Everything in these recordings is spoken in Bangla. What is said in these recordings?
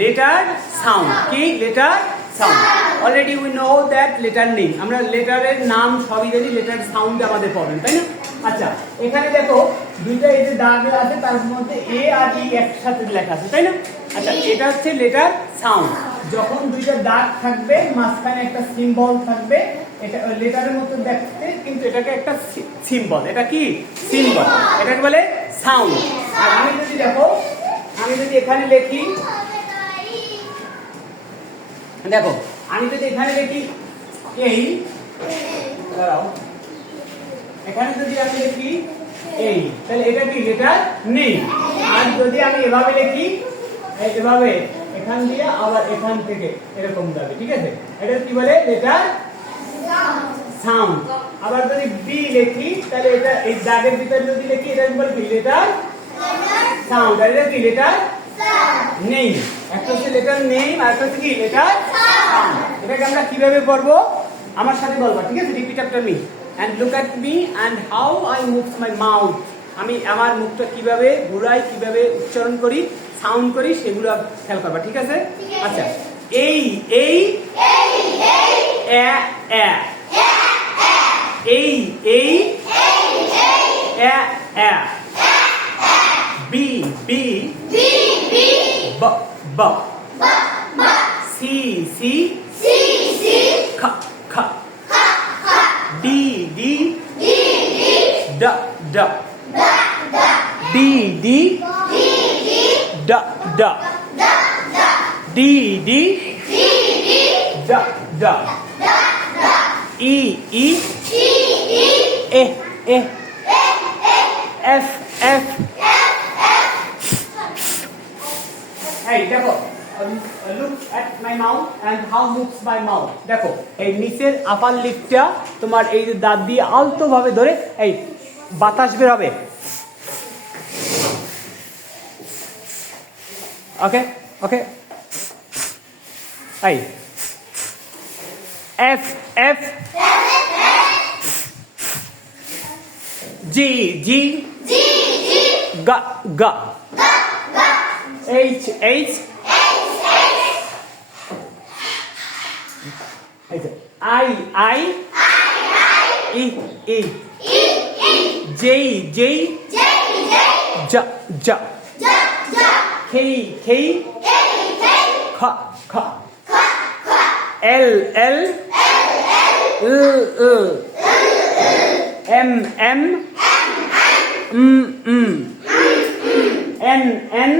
Letter sound. কি letter sound? Already we know that letter name, আমরা লেটারের নাম সবই জানি, লেটার সাউন্ড আমাদের পড়েন, তাই না? আচ্ছা, এখানে দেখো দুইটা এই যে দাগ আছে তার মধ্যে এ আর ই একসাথে লেখা আছে, তাই না? আচ্ছা, এটা হচ্ছে লেটার সাউন্ড। যখন দুইটা দাগ থাকবে, মাঝখানে একটা সিম্বল থাকবে, এটা লেটারের মতো দেখতে, কিন্তু এটাকে একটা সিম্বল। এটা কি সিম্বল? এটাকে বলে সাউন্ড। আর আমি যদি দেখো, আমি যদি এখানে লিখি, দেখো আমি যদি এখানে লিখি এই, দাঁড়াও, এখানে যদি আমি লিখি এই, তাহলে এটা কি লেটার নেই। আর যদি আমি এভাবে লিখি, এভাবে এখান দিয়ে আবার এখান থেকে এরকম যাবে, ঠিক আছে? এটা কি বলে? Letter sound. আবার যদি বি লিখি, তাহলে এটা এই দাগের ভিতরে যদি লিখি, এটা বলে কি? Letter sound. আর এটা কি? লেটার নেই। একটা হচ্ছে লেটার নেম, আর একটা হচ্ছে কি? Letter sound. এটাকে আমরা কিভাবে পড়বো? আমার সাথে বলবা, ঠিক আছে? Repeat after me and look at me and how I move my mouth. আমি আমার মুখটা কিভাবে ঘুরাই, কিভাবে উচ্চারণ করি, সাউন্ড করি, সেগুলো খেয়াল করবা, ঠিক আছে? আচ্ছা, এই এই এ এ, এই এই এ এ, বি বি ব ব, সি সি খ খ, ডি ডি ড ড, ডি ডি ড ড, ডি ডি ড ড, ই ই এ এ, এফ এফ। এই দেখো, look at my mouth and how moves my mouth. দেখো এই নিচের আপার লিপটা তোমার এই যে দাঁত দিয়ে আলতো ভাবে ধরে এই বাতাস বের হবে। ওকে ওকে, এই এফ এফ, জি জি, গা গা, H H, I I, E E, J J, জ জ, কে কে, খ খ, এল এল, এম এম, এন এন,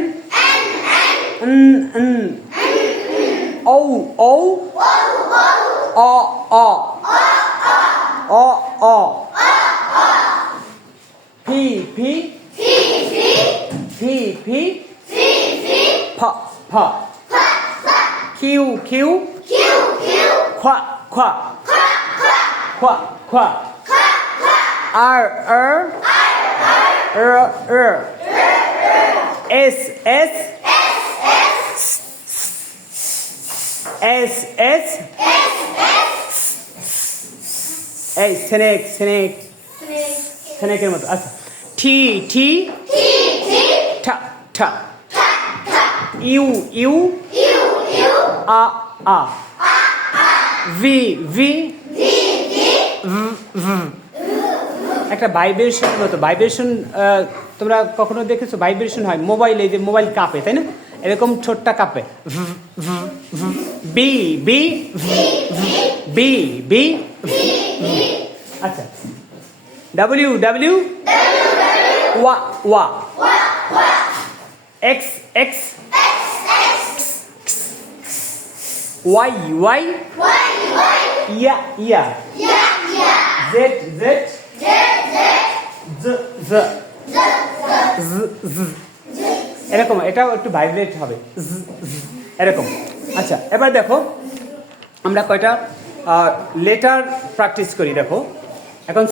ও ও, অ অ, অ অ, পি পি, পি পি, ফ ফ, কিউ কিউ, খ খ, খ খ, আর আর, র, এস এস, এস এস, এই স্নেক স্নেক, স্নেকের মতো। আচ্ছা, টি টি, ঠা ঠা, ইউ ইউ, আ আ, ভি ভি, একটা ভাইব্রেশনের মতো। ভাইব্রেশন তোমরা কখনো দেখেছো? ভাইব্রেশন হয় মোবাইলে, যে মোবাইল কাঁপে, তাই না? এরকম ছোট্ট কাঁপে। B B B B. আচ্ছা, ডাব্লিউ ডাব্লিউ, ওয়া ওয়া, এক্স এক্স, ওয়াই ওয়াই, ইয়া ইয়া, জেড জেড, জ জ, জ জ, এরকম। এটাও একটু ভাইব্রেট হবে, এরকম। আচ্ছা, এবার দেখো আমরা কয়টা লেটার প্র্যাকটিস করি। দেখো